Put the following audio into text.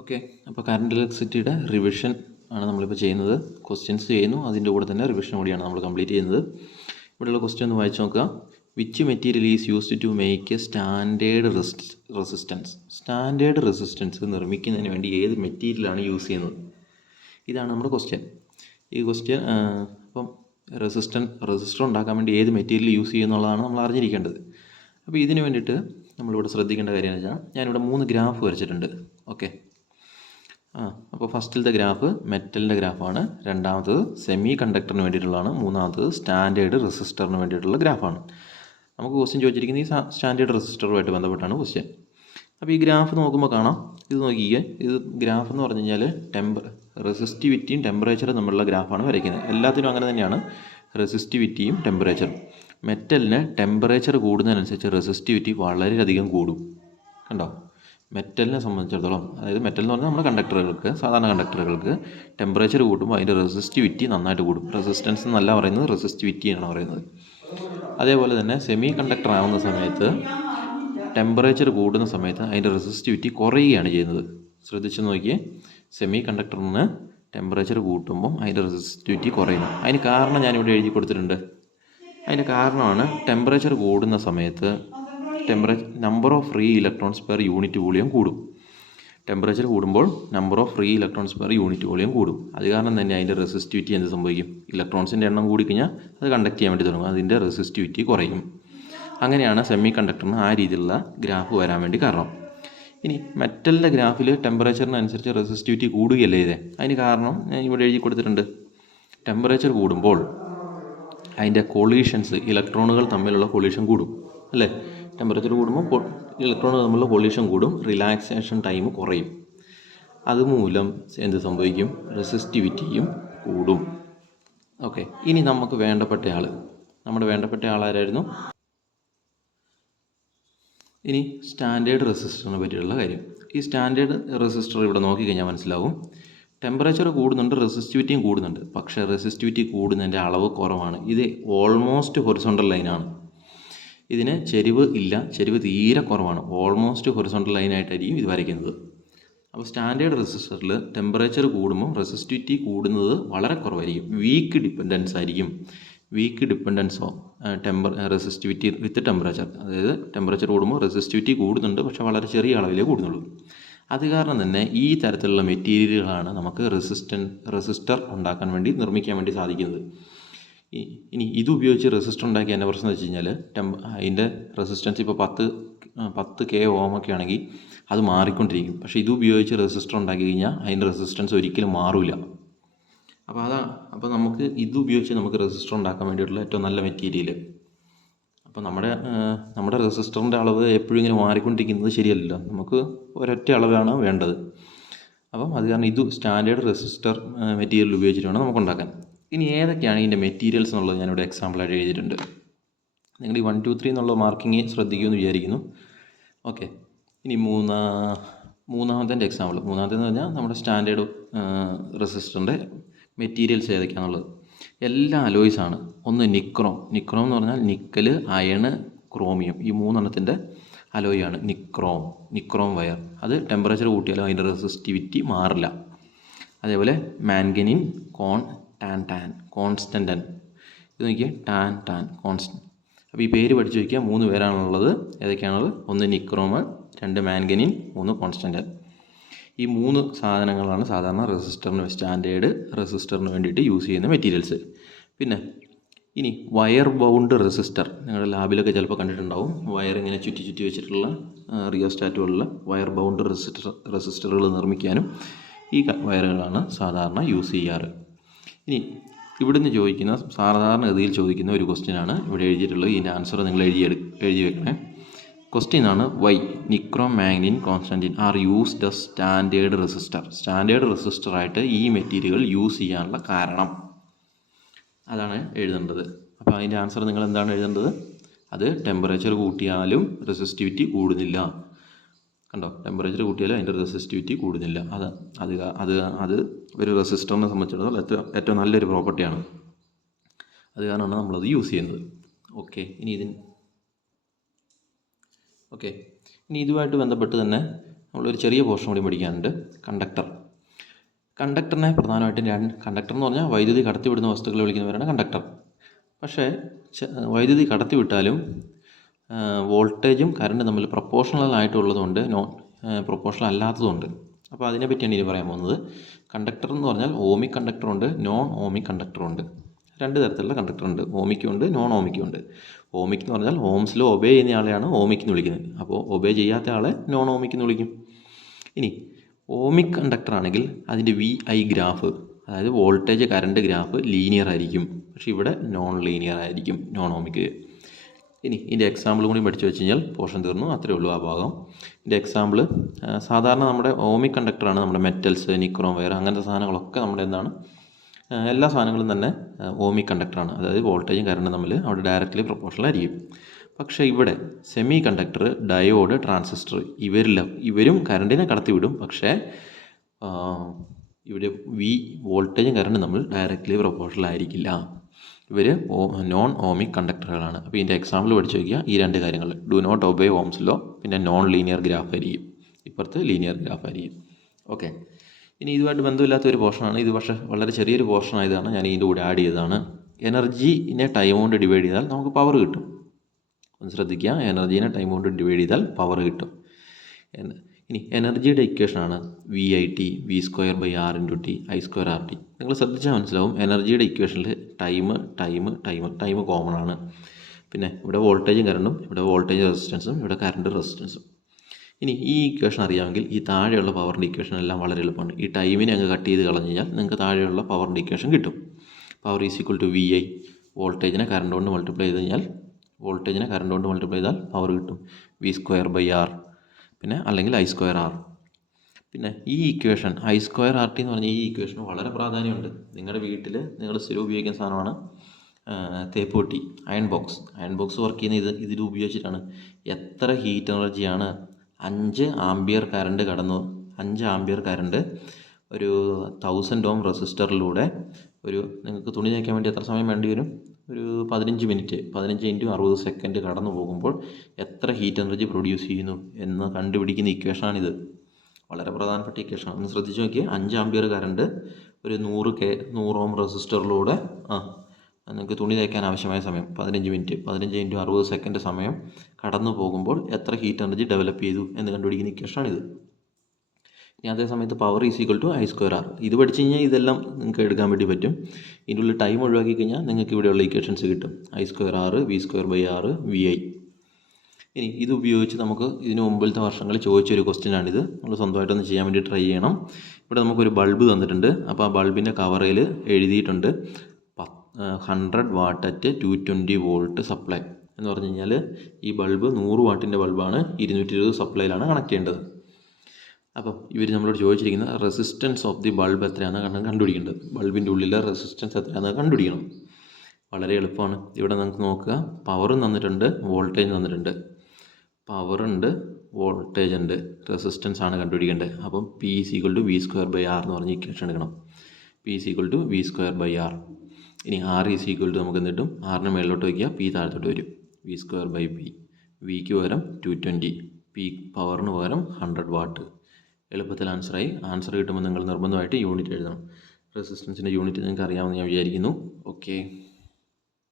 Okay, അപ്പോൾ current ഇലക്ട്രിസിറ്റിയുടെ revision ആണ് നമ്മളിപ്പോൾ ചെയ്യുന്നത്. ക്വസ്റ്റ്യൻസ് ചെയ്യുന്നു, അതിൻ്റെ കൂടെ തന്നെ റിവിഷൻ കൂടിയാണ് നമ്മൾ കംപ്ലീറ്റ് ചെയ്യുന്നത്. ഇവിടെയുള്ള ക്വസ്റ്റ്യൻ ഒന്ന് വായിച്ച് നോക്കുക. Which material is used to make a standard resistance? Standard resistance നിർമ്മിക്കുന്നതിന് വേണ്ടി ഏത് മെറ്റീരിയലാണ് യൂസ് ചെയ്യുന്നത്? ഇതാണ് നമ്മുടെ ക്വസ്റ്റ്യൻ. ഈ ക്വസ്റ്റ്യൻ അപ്പം റെസിസ്റ്റർ ഉണ്ടാക്കാൻ വേണ്ടി ഏത് മെറ്റീരിയൽ യൂസ് ചെയ്യുന്നുള്ളതാണ് നമ്മൾ അറിഞ്ഞിരിക്കേണ്ടത്. അപ്പോൾ ഇതിന് വേണ്ടിയിട്ട് നമ്മളിവിടെ ശ്രദ്ധിക്കേണ്ട കാര്യം എന്ന് വെച്ചാൽ ഞാനിവിടെ 3 ഗ്രാഫ് വരച്ചിട്ടുണ്ട്. ഓക്കെ, അപ്പോൾ ഫസ്റ്റിലത്തെ ഗ്രാഫ് മെറ്റലിൻ്റെ ഗ്രാഫാണ്, രണ്ടാമത്തത് സെമി കണ്ടക്ടറിന് വേണ്ടിയിട്ടുള്ളതാണ്, മൂന്നാമത്തത് സ്റ്റാൻഡേർഡ് റെസിസ്റ്ററിന് വേണ്ടിയിട്ടുള്ള ഗ്രാഫാണ്. നമുക്ക് ക്വസ്റ്റ്യൻ ചോദിച്ചിരിക്കുന്നത് ഈ സ്റ്റാൻഡേർഡ് റെസിസ്റ്ററുമായിട്ട് ബന്ധപ്പെട്ടാണ് ക്വസ്റ്റ്യൻ. അപ്പോൾ ഈ ഗ്രാഫ് നോക്കുമ്പോൾ കാണാം, ഇത് നോക്കിയേ, ഇത് ഗ്രാഫ് എന്ന് പറഞ്ഞു കഴിഞ്ഞാൽ റെസിസ്റ്റിവിറ്റിയും ടെമ്പറേച്ചറും തമ്മിലുള്ള ഗ്രാഫാണ് വരയ്ക്കുന്നത്. എല്ലാത്തിനും അങ്ങനെ തന്നെയാണ്, റെസിസ്റ്റിവിറ്റിയും ടെമ്പറേച്ചറും. മെറ്റലിന് ടെമ്പറേച്ചർ കൂടുന്നതിനനുസരിച്ച് റെസിസ്റ്റിവിറ്റി വളരെയധികം കൂടും. കണ്ടോ, മെറ്റലിനെ സംബന്ധിച്ചിടത്തോളം, അതായത് മെറ്റൽ എന്ന് പറഞ്ഞാൽ നമ്മുടെ കണ്ടക്ടറുകൾക്ക്, സാധാരണ കണ്ടക്ടറുകൾക്ക് ടെമ്പറേച്ചർ കൂട്ടുമ്പോൾ അതിൻ്റെ റെസിസ്റ്റിവിറ്റി നന്നായിട്ട് കൂടും. റെസിസ്റ്റൻസ് എന്നല്ല പറയുന്നത്, റെസിസ്റ്റിവിറ്റിയാണ് പറയുന്നത്. അതേപോലെ തന്നെ സെമി കണ്ടക്ടർ ആവുന്ന സമയത്ത് ടെമ്പറേച്ചർ കൂടുന്ന സമയത്ത് അതിൻ്റെ റെസിസ്റ്റിവിറ്റി കുറയുകയാണ് ചെയ്യുന്നത്. ശ്രദ്ധിച്ച് നോക്കിയേ, സെമി കണ്ടക്ടറിന് ടെമ്പറേച്ചർ കൂട്ടുമ്പം അതിൻ്റെ റെസിസ്റ്റിവിറ്റി കുറയുന്നു. അതിന് കാരണം ഞാനിവിടെ എഴുതി കൊടുത്തിട്ടുണ്ട്. അതിൻ്റെ കാരണമാണ് ടെമ്പറേച്ചർ കൂടുന്ന സമയത്ത് number of free electrons per unit volume കൂടും. ടെമ്പറേച്ചർ കൂടുമ്പോൾ number of free electrons per unit volume കൂടും. അത് കാരണം തന്നെ അതിൻ്റെ റെസിസ്റ്റിവിറ്റി എന്ത് സംഭവിക്കും? ഇലക്ട്രോൺസിൻ്റെ എണ്ണം കൂടിക്കഴിഞ്ഞാൽ അത് കണ്ടക്ട് ചെയ്യാൻ വേണ്ടി തുടങ്ങും, അതിൻ്റെ റെസിസ്റ്റിവിറ്റി കുറയും. അങ്ങനെയാണ് സെമി കണ്ടക്ടറിന് ആ രീതിയിലുള്ള ഗ്രാഫ് വരാൻ വേണ്ടി കാരണം. ഇനി മെറ്റലിൻ്റെ ഗ്രാഫിൽ ടെമ്പറേച്ചറിനനുസരിച്ച് റെസിസ്റ്റിവിറ്റി കൂടുകയല്ലേ ഇതേ? അതിന് കാരണം ഞാൻ ഇവിടെ എഴുതി കൊടുത്തിട്ടുണ്ട്. ടെമ്പറേച്ചർ കൂടുമ്പോൾ അതിൻ്റെ കൊളീഷൻസ്, ഇലക്ട്രോണുകൾ തമ്മിലുള്ള കൊളീഷൻ കൂടും അല്ലേ? ടെമ്പറേച്ചർ കൂടുമ്പോൾ ഇലക്ട്രോണുകൾ തമ്മിലുള്ള കൊളീഷൻ കൂടും, റിലാക്സേഷൻ ടൈം കുറയും. അതുമൂലം എന്ത് സംഭവിക്കും? റെസിസ്റ്റിവിറ്റിയും കൂടും. ഓക്കെ, ഇനി നമുക്ക് വേണ്ടപ്പെട്ട ആൾ, നമ്മുടെ വേണ്ടപ്പെട്ട ആളാരായിരുന്നു? ഇനി സ്റ്റാൻഡേർഡ് റെസിസ്റ്ററിനെ പറ്റിയുള്ള കാര്യം. ഈ സ്റ്റാൻഡേർഡ് റെസിസ്റ്റർ ഇവിടെ നോക്കിക്കഴിഞ്ഞാൽ മനസ്സിലാവും, ടെമ്പറേച്ചർ കൂടുന്നുണ്ട്, റെസിസ്റ്റിവിറ്റിയും കൂടുന്നുണ്ട്. പക്ഷേ റെസിസ്റ്റിവിറ്റി കൂടുന്നതിൻ്റെ അളവ് കുറവാണ്. ഇത് ഓൾമോസ്റ്റ് ഹൊറിസോണ്ടൽ ലൈനാണ്. ഇതിന് ചെരിവ് ഇല്ല, ചെരിവ് തീരെ കുറവാണ്. ഓൾമോസ്റ്റ് ഹൊറിസോണ്ടൽ ലൈനായിട്ടായിരിക്കും ഇത് വരയ്ക്കുന്നത്. അപ്പോൾ സ്റ്റാൻഡേർഡ് റെസിസ്റ്ററിൽ ടെമ്പറേച്ചർ കൂടുമ്പോൾ റെസിസ്റ്റിവിറ്റി കൂടുന്നത് വളരെ കുറവായിരിക്കും. വീക്ക് ഡിപ്പെൻഡൻസ് ആയിരിക്കും. Weak dependence of resistivity with temperature. അതായത് ടെമ്പറേച്ചർ കൂടുമ്പോൾ റെസിസ്റ്റിവിറ്റി കൂടുന്നുണ്ട്, പക്ഷേ വളരെ ചെറിയ അളവിലേ കൂടുന്നുള്ളൂ. അത് കാരണം തന്നെ ഈ തരത്തിലുള്ള മെറ്റീരിയലുകളാണ് നമുക്ക് റെസിസ്റ്റർ ഉണ്ടാക്കാൻ വേണ്ടി, നിർമ്മിക്കാൻ വേണ്ടി സാധിക്കുന്നത്. ഇനി ഇതുപയോഗിച്ച് റെസിസ്റ്റർ ഉണ്ടാക്കിയ എൻ്റെ പ്രശ്നം എന്ന് വെച്ച് കഴിഞ്ഞാൽ, അതിൻ്റെ റെസിസ്റ്റൻസ് ഇപ്പോൾ 10 K ഓമൊക്കെ ആണെങ്കിൽ അത് മാറിക്കൊണ്ടിരിക്കും. പക്ഷേ ഇതുപയോഗിച്ച് റെസിസ്റ്റർ ഉണ്ടാക്കി കഴിഞ്ഞാൽ അതിൻ്റെ റെസിസ്റ്റൻസ് ഒരിക്കലും മാറില്ല. അപ്പോൾ നമുക്ക് ഇതുപയോഗിച്ച് നമുക്ക് റെസിസ്റ്റർ ഉണ്ടാക്കാൻ വേണ്ടിയിട്ടുള്ള ഏറ്റവും നല്ല മെറ്റീരിയൽ. അപ്പോൾ നമ്മുടെ റെസിസ്റ്ററിൻ്റെ അളവ് എപ്പോഴും ഇങ്ങനെ മാറിക്കൊണ്ടിരിക്കുന്നത് ശരിയല്ലല്ലോ. നമുക്ക് ഒരൊറ്റ അളവാണ് വേണ്ടത്. അപ്പം അത് കാരണം ഇത് സ്റ്റാൻഡേർഡ് റെസിസ്റ്റർ മെറ്റീരിയൽ ഉപയോഗിച്ചിട്ട് വേണം നമുക്ക് ഉണ്ടാക്കാൻ. ഇനി ഏതൊക്കെയാണ് ഇതിൻ്റെ മെറ്റീരിയൽസ് എന്നുള്ളത് ഞാനിവിടെ എക്സാമ്പിളായിട്ട് എഴുതിയിട്ടുണ്ട്. നിങ്ങൾ ഈ 1, 2, 3 എന്നുള്ള മാർക്കിങ് ശ്രദ്ധിക്കുമെന്ന് വിചാരിക്കുന്നു. ഓക്കെ, ഇനി മൂന്നാമത്തെ എക്സാമ്പിൾ. മൂന്നാമത്തേന്ന് പറഞ്ഞാൽ നമ്മുടെ സ്റ്റാൻഡേർഡ് റെസിസ്റ്ററിൻ്റെ മെറ്റീരിയൽസ് ഏതൊക്കെയാണെന്നുള്ളത്. എല്ലാ അലോയ്സാണ്. ഒന്ന് നിക്രോം എന്ന് പറഞ്ഞാൽ നിക്കൽ, അയണ്, ക്രോമിയം, ഈ 3 അലോയാണ് നിക്രോം വയർ. അത് ടെമ്പറേച്ചർ കൂട്ടിയാലും അതിൻ്റെ റെസിസ്റ്റിവിറ്റി മാറില്ല. അതേപോലെ മാംഗനീൻ, കോൺസ്റ്റൻറ്റൻ. ഇത് നോക്കിയാൽ ടാൻ കോൺസ്റ്റൻറ്റ്. അപ്പോൾ ഈ പേര് പഠിച്ചു വയ്ക്കുക. 3 പേരാണുള്ളത്. ഏതൊക്കെയാണുള്ളത്? 1 നിക്രോം, 2 മാംഗനീൻ, 3 കോൺസ്റ്റൻറ്റൻ. ഈ 3 സാധനങ്ങളാണ് സാധാരണ സ്റ്റാൻഡേർഡ് റെസിസ്റ്ററിന് വേണ്ടിയിട്ട് യൂസ് ചെയ്യുന്ന മെറ്റീരിയൽസ്. പിന്നെ ഇനി വയർ ബൗണ്ട് റെസിസ്റ്റർ, നിങ്ങളുടെ ലാബിലൊക്കെ ചിലപ്പോൾ കണ്ടിട്ടുണ്ടാവും. വയർ ഇങ്ങനെ ചുറ്റി വെച്ചിട്ടുള്ള റിയോസ്റ്റാറ്റ് പോലുള്ള വയർ ബൗണ്ട് റെസിസ്റ്ററുകൾ നിർമ്മിക്കാനും ഈ വയറുകളാണ് സാധാരണ യൂസ് ചെയ്യാറ്. ഇനി ഇവിടുന്ന് ചോദിക്കുന്ന, സാധാരണഗതിയിൽ ചോദിക്കുന്ന ഒരു ക്വസ്റ്റ്യനാണ് ഇവിടെ എഴുതിയിട്ടുള്ളത്. ഇതിൻ്റെ ആൻസർ നിങ്ങൾ എഴുതി വെക്കണേ. ക്വസ്റ്റ്യൻ ആണ്, why nichrome, manganin, constantan are used as standard resistor. Standard റെസിസ്റ്ററായിട്ട് ഈ മെറ്റീരിയലുകൾ യൂസ് ചെയ്യാനുള്ള കാരണം, അതാണ് എഴുതേണ്ടത്. അപ്പോൾ അതിൻ്റെ ആൻസർ നിങ്ങൾ എന്താണ് എഴുതേണ്ടത്? അത് ടെമ്പറേച്ചർ കൂട്ടിയാലും റെസിസ്റ്റിവിറ്റി കൂടുന്നില്ല. കണ്ടോ, ടെമ്പറേച്ചർ കൂട്ടിയാലും അതിൻ്റെ റെസിസ്റ്റിവിറ്റി കൂടുന്നില്ല. അത് ഒരു റെസിസ്റ്ററിനെ സംബന്ധിച്ചിടത്തോളം ഏറ്റവും നല്ലൊരു പ്രോപ്പർട്ടിയാണ്. അത് കാരണമാണ് നമ്മളത് യൂസ് ചെയ്യുന്നത്. ഓക്കെ, ഇനി ഇതുമായിട്ട് ബന്ധപ്പെട്ട് തന്നെ നമ്മളൊരു ചെറിയ പോർഷൻ കൂടി പഠിക്കാനുണ്ട്. കണ്ടക്ടറിനെ പ്രധാനമായിട്ടും കണ്ടക്ടർ എന്ന് പറഞ്ഞാൽ വൈദ്യുതി കടത്തിവിടുന്ന വസ്തുക്കളെ വിളിക്കുന്നവരാണ് കണ്ടക്ടർ. പക്ഷേ വൈദ്യുതി കടത്തിവിട്ടാലും വോൾട്ടേജും കറണ്ടും തമ്മിൽ പ്രൊപ്പോർഷണൽ ആയിട്ടുള്ളതുകൊണ്ട് പ്രൊപ്പോർഷണൽ അല്ലാത്തതുണ്ട്. അപ്പോൾ അതിനെപ്പറ്റിയാണ് ഇനി പറയാൻ പോകുന്നത്. കണ്ടക്ടർ എന്ന് പറഞ്ഞാൽ ഓമിക് കണ്ടക്ടറുണ്ട്, നോൺ ഓമിക് കണ്ടക്ടറുണ്ട്. രണ്ട് തരത്തിലുള്ള കണ്ടക്ടറുണ്ട്, ഓമിക്കും ഉണ്ട്, നോൺ ഓമിക്കും ഉണ്ട്. ഓമിക് എന്ന് പറഞ്ഞാൽ ഓംസ് ലോ ഒബേ ചെയ്യുന്ന ആളെയാണ് ഓമിക് എന്ന് വിളിക്കുന്നത്. അപ്പോൾ ഒബേ ചെയ്യാത്ത ആളെ നോൺ ഓമിക് എന്ന് വിളിക്കും. ഇനി ഓമിക് കണ്ടക്ടർ ആണെങ്കിൽ അതിൻ്റെ VI ഗ്രാഫ്, അതായത് വോൾട്ടേജ് കറണ്ട് ഗ്രാഫ് ലീനിയർ ആയിരിക്കും. പക്ഷേ ഇവിടെ നോൺ ലീനിയർ ആയിരിക്കും, നോൺ ഓമിക്. ഇനി ഇതിൻ്റെ എക്സാമ്പിൾ കൂടി പഠിച്ചു വെച്ച് കഴിഞ്ഞാൽ പോർഷൻ തീർന്നു. അത്രയേ ഉള്ളൂ ആ ഭാഗം. ഇതിൻ്റെ എക്സാമ്പിൾ സാധാരണ നമ്മുടെ ഓമിക് കണ്ടക്ടറാണ് നമ്മുടെ മെറ്റൽസ്, നിക്രോം വയർ, അങ്ങനത്തെ സാധനങ്ങളൊക്കെ നമ്മുടെ എന്താണ്, എല്ലാ സാധനങ്ങളും തന്നെ ഓമിക് കണ്ടക്ടറാണ്. അതായത് വോൾട്ടേജും കറണ്ടും തമ്മിൽ അവിടെ ഡയറക്റ്റ്ലി പ്രൊപ്പോർഷണൽ ആയിരിക്കും. പക്ഷേ ഇവിടെ സെമി കണ്ടക്ടർ, ഡയോഡ്, ട്രാൻസിസ്റ്റർ ഇവരും കറണ്ടിനെ കടത്തിവിടും. പക്ഷേ ഇവിടെ വോൾട്ടേജും കറണ്ടും തമ്മിൽ ഡയറക്റ്റ്ലി പ്രൊപ്പോർഷണൽ ആയിരിക്കില്ല. ഇവർ നോൺ ഓമിക് കണ്ടക്ടറുകളാണ്. അപ്പോൾ ഇതിൻ്റെ എക്സാമ്പിൾ പഠിച്ചു വയ്ക്കുക. ഈ രണ്ട് കാര്യങ്ങൾ, do not obey Ohm's law, പിന്നെ നോൺ ലീനിയർ ഗ്രാഫ് ആയിരിക്കും, ഇപ്പുറത്ത് ലീനിയർ ഗ്രാഫ് ആയിരിക്കും. ഓക്കെ. ഇനി ഇതുമായിട്ട് ബന്ധമില്ലാത്ത ഒരു പോർഷനാണ് ഇത്, പക്ഷേ വളരെ ചെറിയൊരു പോർഷൻ ആയതാണ് ഞാൻ ഇതിൻ്റെ കൂടെ ആഡ് ചെയ്തതാണ്. എനർജീനെ ടൈം കൊണ്ട് ഡിവൈഡ് ചെയ്താൽ നമുക്ക് പവർ കിട്ടും. ഒന്ന് ശ്രദ്ധിക്കുക, എനർജീനെ ടൈം കൊണ്ട് ഡിവൈഡ് ചെയ്താൽ പവർ കിട്ടും. ഇനി എനർജിയുടെ ഇക്വേഷനാണ് VIT, V²/R × T, I²RT. നിങ്ങൾ ശ്രദ്ധിച്ചാൽ മനസ്സിലാവും, എനർജിയുടെ ഇക്വേഷനിൽ ടൈം കോമൺ ആണ്. പിന്നെ ഇവിടെ വോൾട്ടേജും കറണ്ടും, ഇവിടെ വോൾട്ടേജ് റെസിസ്റ്റൻസും, ഇവിടെ കറണ്ട് റെസിസ്റ്റൻസും. ഇനി ഈ ഇക്വേഷൻ അറിയാമെങ്കിൽ ഈ താഴെയുള്ള പവറിൻ്റെ ഇക്വേഷൻ എല്ലാം വളരെ എളുപ്പമാണ്. ഈ ടൈമിനെ അങ്ങ് കട്ട് ചെയ്ത് കളഞ്ഞു കഴിഞ്ഞാൽ നിങ്ങൾക്ക് താഴെയുള്ള പവറിൻ്റെ ഇക്വേഷൻ കിട്ടും. പവർ = VI, വോൾട്ടേജിനെ കറണ്ട് കൊണ്ട് മൾട്ടിപ്ലൈ ചെയ്ത് കഴിഞ്ഞാൽ പവർ കിട്ടും V²/R, പിന്നെ അല്ലെങ്കിൽ I²R. പിന്നെ ഈ ഇക്വേഷൻ I²RT എന്ന് പറഞ്ഞാൽ ഈ ഇക്വേഷന് വളരെ പ്രാധാന്യമുണ്ട്. നിങ്ങളുടെ വീട്ടിൽ നിങ്ങൾ സ്ഥിരം ഉപയോഗിക്കുന്ന സാധനമാണ് തേപ്പുപെട്ടി, അയൺ ബോക്സ് വർക്ക് ചെയ്യുന്ന ഇതിൽ ഉപയോഗിച്ചിട്ടാണ്. എത്ര ഹീറ്റ് എനർജിയാണ് 5 ആംപിയർ കറണ്ട് ഒരു 1000 ഓം റെസിസ്റ്ററിലൂടെ നിങ്ങൾക്ക് തുണി തയ്ക്കാൻ വേണ്ടി എത്ര സമയം വേണ്ടി വരും? ഒരു 15 മിനിറ്റ്, 15 × 60 സെക്കൻഡ് കടന്നു പോകുമ്പോൾ എത്ര ഹീറ്റ് എനർജി പ്രൊഡ്യൂസ് ചെയ്യുന്നു എന്ന് കണ്ടുപിടിക്കുന്ന ഇക്വേഷനാണിത്. വളരെ പ്രധാനപ്പെട്ട ഇക്വേഷനാണ്. ഒന്ന് ശ്രദ്ധിച്ച് നോക്കിയാൽ 5 ആംപിയർ കറണ്ട് ഒരു 100 ഓം റെസിസ്റ്ററിലൂടെ നിങ്ങൾക്ക് തുണി തയ്ക്കാൻ ആവശ്യമായ സമയം 15 മിനിറ്റ്, 15 × 60 സെക്കൻഡ് സമയം കടന്നു പോകുമ്പോൾ എത്ര ഹീറ്റ് എനർജി ഡെവലപ്പ് ചെയ്തു എന്ന് കണ്ടുപിടിക്കുന്ന ഇക്വേഷനാണിത്. ഇനി അതേ സമയത്ത് പവർ = I²R. ഇത് പഠിച്ചു കഴിഞ്ഞാൽ ഇതെല്ലാം നിങ്ങൾക്ക് എടുക്കാൻ വേണ്ടി പറ്റും. ഇതിൻ്റെ ഉള്ളിൽ ടൈം ഒഴിവാക്കി കഴിഞ്ഞാൽ നിങ്ങൾക്ക് ഇവിടെയുള്ള ഇക്വേഷൻസ് കിട്ടും. I²R, V²/R, VI. ഇനി ഇത് ഉപയോഗിച്ച് നമുക്ക് ഇതിന് മുമ്പിലത്തെ വർഷങ്ങളിൽ ചോദിച്ചൊരു ക്വസ്റ്റ്യനാണിത്. നമ്മൾ സ്വന്തമായിട്ടൊന്ന് ചെയ്യാൻ വേണ്ടി ട്രൈ ചെയ്യണം. ഇവിടെ നമുക്കൊരു ബൾബ് തന്നിട്ടുണ്ട്. അപ്പോൾ ആ ബൾബിൻ്റെ കവറിൽ എഴുതിയിട്ടുണ്ട് 100 വാട്ട് അറ്റ് 220 വോൾട്ട് സപ്ലൈ എന്ന് പറഞ്ഞു കഴിഞ്ഞാൽ ഈ ബൾബ് 100 വാട്ടിൻ്റെ ബൾബാണ്, 220 സപ്ലൈയിലാണ് കണക്ട് ചെയ്യേണ്ടത്. അപ്പം ഇവർ നമ്മളോട് ചോദിച്ചിരിക്കുന്നത് റെസിസ്റ്റൻസ് ഓഫ് ദി ബൾബ് എത്രയാണെന്ന് കണ്ടുപിടിക്കേണ്ടത്. ബൾബിൻ്റെ ഉള്ളിലെ റെസിസ്റ്റൻസ് എത്രയാണെന്ന് കണ്ടുപിടിക്കണം. വളരെ എളുപ്പമാണ്. ഇവിടെ നമുക്ക് നോക്കുക, പവറും തന്നിട്ടുണ്ട്, വോൾട്ടേജ് തന്നിട്ടുണ്ട്. പവറുണ്ട്, വോൾട്ടേജ് ഉണ്ട്, റെസിസ്റ്റൻസ് ആണ് കണ്ടുപിടിക്കേണ്ടത്. അപ്പം P = V²/R എന്ന് പറഞ്ഞ് ഇക്വേഷൻ എടുക്കണം. P = V²/R. ഇനി R നമുക്ക് എന്ത് കിട്ടും? Rന് മേളിലോട്ട് വയ്ക്കുക, P താഴത്തോട്ട് വരും. V²/P. Vക്ക് പകരം 220, P പവറിന് പകരം 100 വാട്ട്. എളുപ്പത്തിൽ ആൻസറായി. ആൻസർ കിട്ടുമ്പോൾ നിങ്ങൾ നിർബന്ധമായിട്ട് യൂണിറ്റ് എഴുതണം. റെസിസ്റ്റൻസിൻ്റെ യൂണിറ്റ് നിങ്ങൾക്ക് അറിയാമെന്ന് ഞാൻ വിചാരിക്കുന്നു. ഓക്കെ.